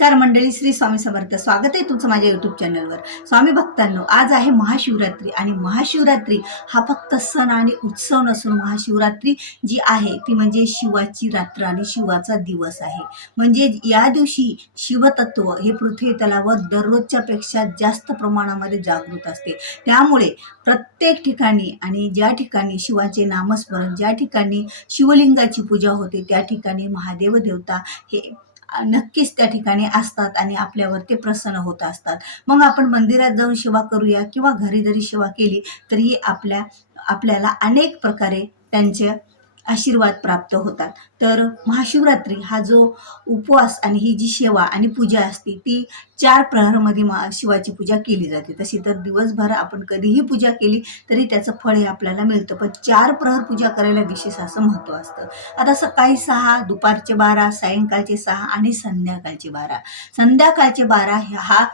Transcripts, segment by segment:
नमस्कार मंडळी, श्री स्वामी समर्थ. स्वागत आहे तुमचं माझ्या यूट्यूब चॅनलवर. स्वामी भक्तांनो, आज आहे महाशिवरात्री आणि महाशिवरात्री हा फक्त सण आणि उत्सव नसून महाशिवरात्री जी आहे ती म्हणजे शिवाची रात्र आणि शिवाचा दिवस आहे. म्हणजे या दिवशी शिवतत्व हे पृथ्वी तलावर दररोजच्या पेक्षा जास्त प्रमाणामध्ये जागृत असते. त्यामुळे प्रत्येक ठिकाणी आणि ज्या ठिकाणी शिवाचे नामस्मरण, ज्या ठिकाणी शिवलिंगाची पूजा होते त्या ठिकाणी महादेव देवता हे नक्कीच त्या ठिकाणी असतात आणि आपल्यावर ते प्रसन्न होत असतात. मग आपण मंदिरात जाऊन सेवा करूया किंवा घरी जरी सेवा केली तरी आपल्याला अनेक प्रकारे त्यांचे आशीर्वाद प्राप्त होतात. तर महाशिवरात्री हा जो उपवास आणि ही जी सेवा आणि पूजा असते ती 4 प्रहरमध्ये शिवाची पूजा केली जाते. तशी तर दिवसभर आपण कधीही पूजा केली तरी त्याचं फळ हे आपल्याला मिळतं, पण 4 प्रहर पूजा करायला विशेष असं महत्त्व असतं. आता सकाळी 6, दुपारचे 12, सायंकाळचे 6 आणि संध्याकाळचे 12. संध्याकाळचे 12 हा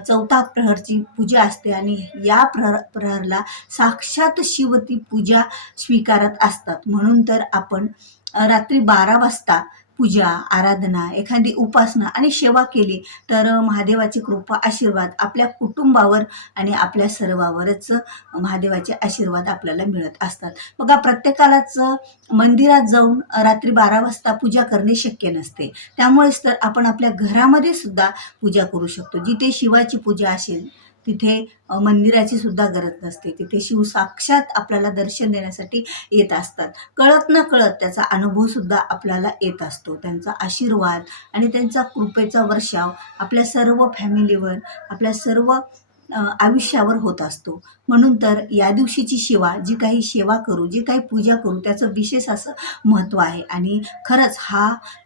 4था प्रहरची पूजा असते आणि या प्रहरला साक्षात शिव ती पूजा स्वीकारत असतात. म्हणून तर आपण रात्री 12 वाजता पूजा, आराधना, एखादी उपासना आणि सेवा केली तर महादेवाची कृपा, आशीर्वाद आपल्या कुटुंबावर आणि आपल्या सर्वांवरच महादेवाचे आशीर्वाद आपल्याला मिळत असतात. बघा, प्रत्येकालाच मंदिरात जाऊन रात्री 12 वाजता पूजा करणे शक्य नसते. त्यामुळेच तर आपण आपल्या घरामध्ये सुद्धा पूजा करू शकतो. जिथे शिवाची पूजा असेल तिथे मंदिराची सुद्धा गरज नसते. तिथे शिव साक्षात आपल्याला दर्शन देण्यासाठी येत असतात. कळत न कळत त्याचा अनुभव सुद्धा आपल्याला येत असतो. त्यांचा आशीर्वाद आणि त्यांचा कृपेचा वर्षाव आपल्या सर्व फॅमिलीवर, आपल्या सर्व आयुष्यावर होत असतो. म्हणून तर या दिवशीची सेवा, जी काही सेवा करू, जी काही पूजा करू त्याचं विशेष असं महत्त्व आहे. आणि खरंच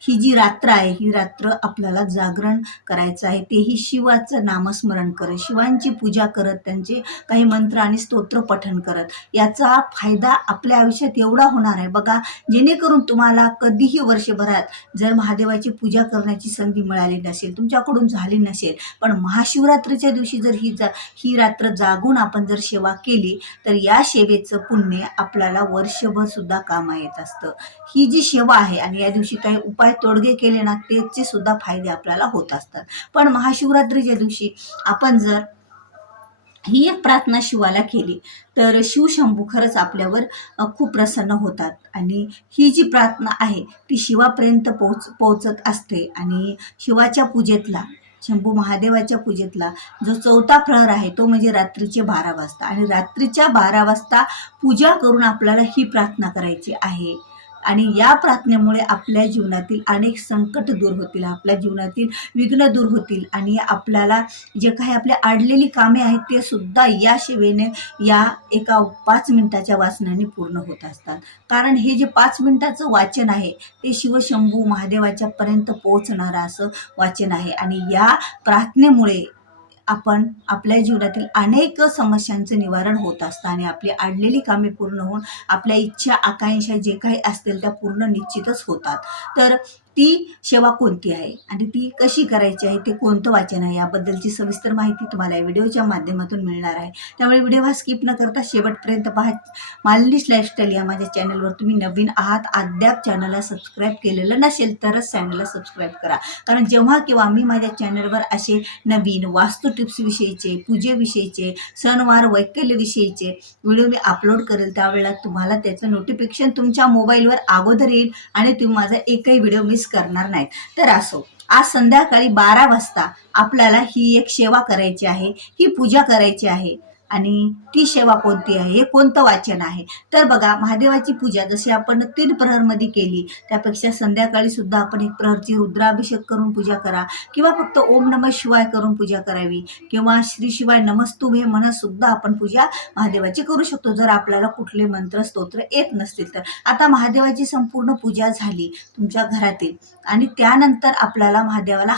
ही जी रात्र आहे ही रात्र आपल्याला जागरण करायचं आहे, तेही शिवाचं नामस्मरण करत, शिवांची पूजा करत, त्यांचे काही मंत्र आणि स्तोत्र पठण करत. याचा फायदा आपल्या आयुष्यात एवढा होणार आहे बघा, जेणेकरून तुम्हाला कधीही वर्षभरात जर महादेवाची पूजा करण्याची संधी मिळाली नसेल, तुमच्याकडून झाली नसेल, पण महाशिवरात्रीच्या दिवशी जर ही रात्र जागून आपण जर सेवा केली तर या सेवेचं पुण्य आपल्याला वर्षभर सुद्धा कामा येत असतं. ही जी सेवा आहे आणि या दिवशी काही उपाय तोडगे केले ना त्याचे सुद्धा फायदे आपल्याला होत असतात. पण महाशिवरात्रीच्या दिवशी आपण जर ही एक प्रार्थना शिवाला केली तर शिवशंभू खरंच आपल्यावर खूप प्रसन्न होतात आणि ही जी प्रार्थना आहे ती शिवापर्यंत पोहोचत असते. आणि शिवाच्या पूजेतला, शंभू महादेवाच्या पूजेतला जो 4था प्रहर आहे तो म्हणजे रात्रीचे 12 वाजता. आणि रात्रीच्या 12 वाजता पूजा करून आपल्याला ही प्रार्थना करायची आहे. आणि या प्रार्थनेमुळे आपल्या जीवनातील अनेक संकट दूर होतील, आपल्या जीवनातील विघ्न दूर होतील आणि आपल्याला जे काही आपल्या अडलेली कामे आहेत ते सुद्धा या सेवेने, या एका 5 मिनिटाच्या वाचनाने पूर्ण होत असतात. कारण हे जे 5 मिनिटाचं वाचन आहे ते शिवशंभू महादेवाच्या पर्यंत पोहोचणारं असं वाचन आहे. आणि या प्रार्थनेमुळे आपण आपल्या जीवनातील अनेक समस्यांचं निवारण होत असतं आणि आपली अडलेली कामे पूर्ण होऊन आपल्या इच्छा, आकांक्षा जे काही असतील त्या पूर्ण निश्चितच होतात. तर ती सेवा कोणती आहे आणि ती कशी करायची आहे, ते कोणतं वाचन आहे, याबद्दलची सविस्तर माहिती तुम्हाला या व्हिडिओच्या माध्यमातून मिळणार आहे. त्यामुळे व्हिडिओ हा स्किप न करता शेवटपर्यंत पहा. मालनीश लाईफस्टाईल या माझ्या चॅनलवर तुम्ही नवीन आहात, अद्याप चॅनलला सबस्क्राईब केलेलं नसेल तरच चॅनलला सबस्क्राईब करा. कारण जेव्हा केव्हा मी माझ्या चॅनलवर असे नवीन वास्तू टिप्स विषयीचे, पूजेविषयीचे, सणवार वैकल्यविषयीचे व्हिडिओ मी अपलोड करेल त्यावेळेला तुम्हाला त्याचं नोटिफिकेशन तुमच्या मोबाईलवर अगोदर येईल आणि तुम्ही माझा एकही व्हिडिओ मिस करणार नाहीत. तर असो, आज संध्याकाळी 12 वाजता आपल्याला ही एक सेवा करायची आहे, ही पूजा करायची आहे. आणि ती सेवा कोणती आहे, हे कोणतं वाचन आहे, तर बघा, महादेवाची पूजा जशी आपण 3 प्रहरमध्ये केली त्यापेक्षा संध्याकाळी सुद्धा आपण 1 प्रहरची रुद्राभिषेक करून पूजा करा किंवा फक्त ओम नमः शिवाय करून पूजा करावी किंवा श्री शिवाय नमस्तुभे म्हणत सुद्धा आपण पूजा महादेवाची करू शकतो, जर आपल्याला कुठले मंत्र स्तोत्र येत नसतील तर. आता महादेवाची संपूर्ण पूजा झाली तुमच्या घरातील आणि त्यानंतर आपल्याला महादेवाला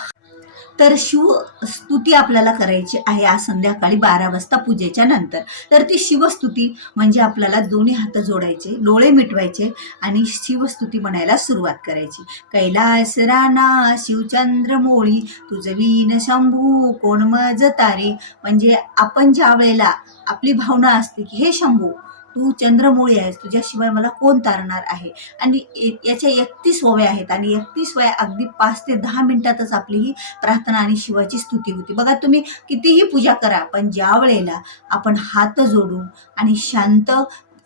तर शिवस्तुती आपल्याला करायची आहे आज संध्याकाळी 12 वाजता पूजेच्या नंतर. तर ती शिवस्तुती म्हणजे आपल्याला दोन्ही हात जोडायचे, डोळे मिटवायचे आणि शिवस्तुती म्हणायला सुरुवात करायची. कैलास राणा शिवचंद्र मोळी तुझवीन शंभू कोण मज तारी. म्हणजे आपण ज्या वेळेला आपली भावना असते की हे शंभू तू चंद्रमौळी आहेस, तुझ्याशिवाय मला कोण तारणार आहे. आणि याच्या 31 ओव्या आहेत आणि 31 ओव्या अगदी 5 ते 10 मिनिटातच आपली ही प्रार्थना आणि शिवाची स्तुती होती. बघा तुम्ही कितीही पूजा करा, पण ज्या वेळेला आपण हात जोडून आणि शांत,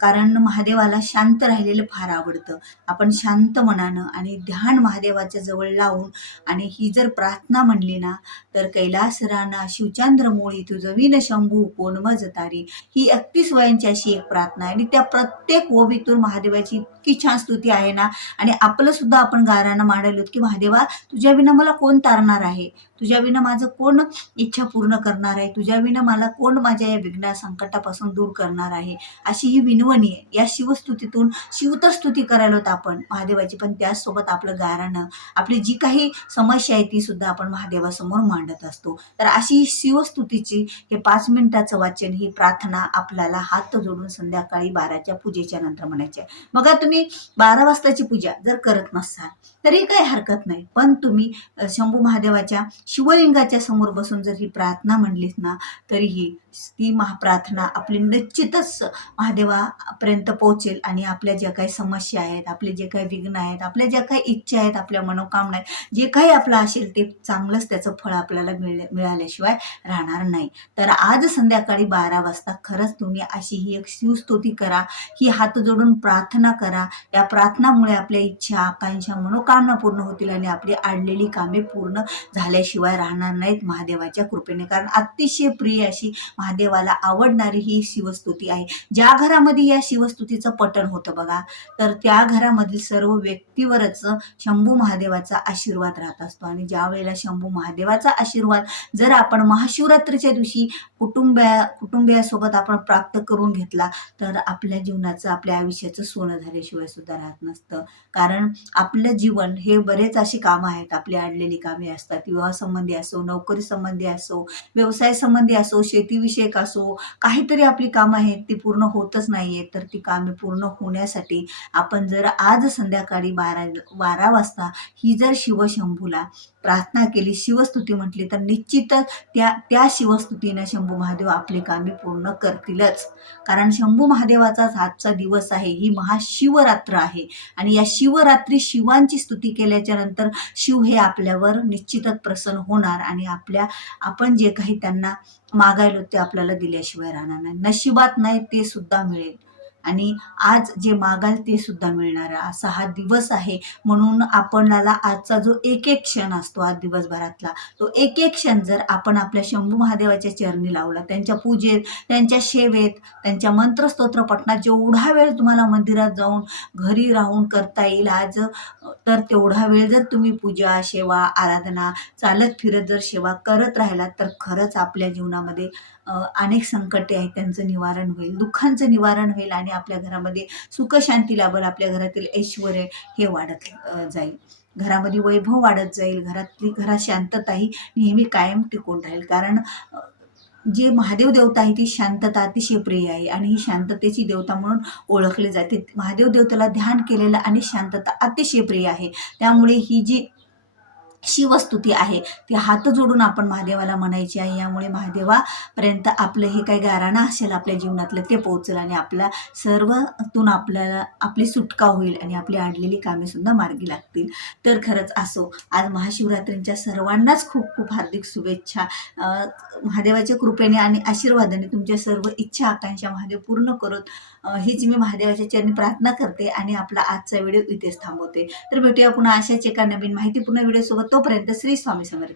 कारण महादेवाला शांत राहिलेलं फार आवडतं. आपण शांत मनानं आणि ध्यान महादेवाच्या जवळ लावून आणि ही जर प्रार्थना म्हणली ना, तर कैलास राणा शिवचंद्रमौळी तुझविन शंभू कोण मज तारी, ही 31 वयांची अशी एक प्रार्थना आहे. आणि त्या प्रत्येक ओवीतून महादेवाची इतकी छान स्तुती आहे ना. आणि आपलं सुद्धा आपण गारानं मांडलो की महादेवा, तुझ्या विना मला कोण तारणार आहे, तुझ्या विना माझं कोण इच्छा पूर्ण करणार आहे, तुझ्या विना मला कोण माझ्या या विघ्न संकटापासून दूर करणार आहे, अशी ही विनवणी आहे. या शिवस्तुतीतून शिव तर स्तुती करायला होत आपण महादेवाची, पण त्याचसोबत आपलं गारानं आपली जी काही समस्या आहे ती सुद्धा आपण महादेवासमोर मांडत असतो. तर अशी शिवस्तुतीची हे 5 मिनिटाचं वाचन, ही प्रार्थना आपल्याला हात जोडून संध्याकाळी 12च्या पूजेच्या नंतर म्हणायची आहे. बघा तुम्ही 12 वाजताची पूजा जर करत नसाल तरी काही हरकत नाही, पण तुम्ही शंभू महादेवाच्या शिवलिंगाच्या समोर बसून जर ही प्रार्थना म्हणलीत ना, तरीही ती महाप्रार्थना आपली निश्चितच महादेवापर्यंत पोहोचेल. आणि आपल्या ज्या काही समस्या आहेत, आपले जे काही विघ्न आहेत, आपल्या ज्या काही इच्छा आहेत, आपल्या मनोकामना आहेत, जे काही आपलं असेल ते चांगलंच त्याचं फळ आपल्याला मिळाल्याशिवाय राहणार नाही. तर आज संध्याकाळी 12 वाजता खरंच तुम्ही अशी ही एक शिवस्तुती करा, ही हात जोडून प्रार्थना करा. या प्रार्थनामुळे आपल्या इच्छा, आकांक्षा, मनोकामना पूर्ण होतील आणि आपली अडलेली कामे पूर्ण झाल्याशिवाय राहणार नाहीत महादेवाच्या कृपेने. कारण अतिशय प्रिय अशी महादेवाला आवडणारी ही शिवस्तुती आहे. ज्या घरामध्ये या शिवस्तुतीचं पठण होतं बघा, तर त्या घरामधील सर्व व्यक्तीवरच शंभू महादेवाचा आशीर्वाद राहत असतो. आणि ज्या वेळेला शंभू महादेवाचा आशीर्वाद जर आपण महाशिवरात्रीच्या दिवशी कुटुंबियासोबत आपण प्राप्त करून घेतला, तर आपल्या जीवनाचं, आपल्या आयुष्याचं सोनं झाल्याशिवाय सुद्धा राहत नसतं. कारण आपलं जीवन हे बरेच अशी कामं आहेत, आपली अडलेली कामे असतात. विवाह संबंधी असो, नोकरी संबंधी असो, व्यवसाय संबंधी असो, शेतीविषयक असो, काहीतरी आपली कामं आहेत ती पूर्ण होतच नाहीये. तर ती कामे पूर्ण होण्यासाठी आपण जर आज संध्याकाळी 12 वाजता ही जर शिवशंभूला प्रार्थना केली, शिवस्तुती म्हटली, तर निश्चितच त्या शिवस्तुतीनं शंभू महादेव आपली कामे पूर्ण करतीलच. कारण शंभू महादेवाचाच आजचा दिवस आहे, ही महाशिवरात्र आहे. आणि या शिवरात्री शिवांची स्तुती केल्याच्या नंतर शिव हे आपल्यावर निश्चितच प्रसन्न होणार आणि आपण जे काही त्यांना मागायलो ते आपल्याला दिल्याशिवाय राहणार नाही. नशिबात नाही ते सुद्धा मिळेल. आणि आज जे मागाल ते सुद्धा मिळणार असा हा दिवस आहे. म्हणून आपणाला आजचा जो एक एक क्षण असतो आज दिवसभरातला, तो एक एक क्षण जर आपण आपल्या शंभू महादेवाच्या चरणी लावला, त्यांच्या पूजेत, त्यांच्या सेवेत, त्यांच्या मंत्रस्तोत्र पठणात जेवढा वेळ तुम्हाला मंदिरात जाऊन घरी राहून करता येईल आज, तर तेवढा वेळ जर तुम्ही पूजा, सेवा, आराधना, चालत फिरत जर सेवा करत राहिलात, तर खरंच आपल्या जीवनामध्ये अनेक संकटे आहेत त्यांचं निवारण होईल, दुःखांचं निवारण होईल आणि आपल्या घरामध्ये सुख शांती लाभेल. आपल्या घरातील ऐश्वर्य हे वाढत जाईल, घरामध्ये वैभव वाढत जाईल, घरात शांतताही नेहमी कायम टिकून राहील. कारण जे महादेव देवता आहे ती शांतता अतिशय प्रिय आहे आणि ही शांततेची देवता म्हणून ओळखले जाते. महादेव देवतेला ध्यान केलेलं आणि शांतता अतिशय प्रिय आहे. त्यामुळे ही जी शिवस्तुती आहे ती हात जोडून आपण महादेवाला म्हणायची आहे. यामुळे महादेवापर्यंत आपलं हे काही गाराणं असेल आपल्या जीवनातलं ते पोहोचेल आणि आपल्या सर्वतून आपल्याला आपली सुटका होईल आणि आपली अडलेली कामे सुद्धा मार्गी लागतील. तर खरंच असो, आज महाशिवरात्रींच्या सर्वांनाच खूप खूप हार्दिक शुभेच्छा. महादेवाच्या कृपेने आणि आशीर्वादाने तुमच्या सर्व इच्छा, आकांक्षा महादेव पूर्ण करत हीच मी महादेवाच्या चरणी प्रार्थना करते आणि आपला आजचा व्हिडिओ इथेच थांबवते. तर भेटूया पुन्हा अशाच एका नवीन माहितीपूर्ण व्हिडिओसोबत. तोपर्यंत श्री स्वामी समर्थ.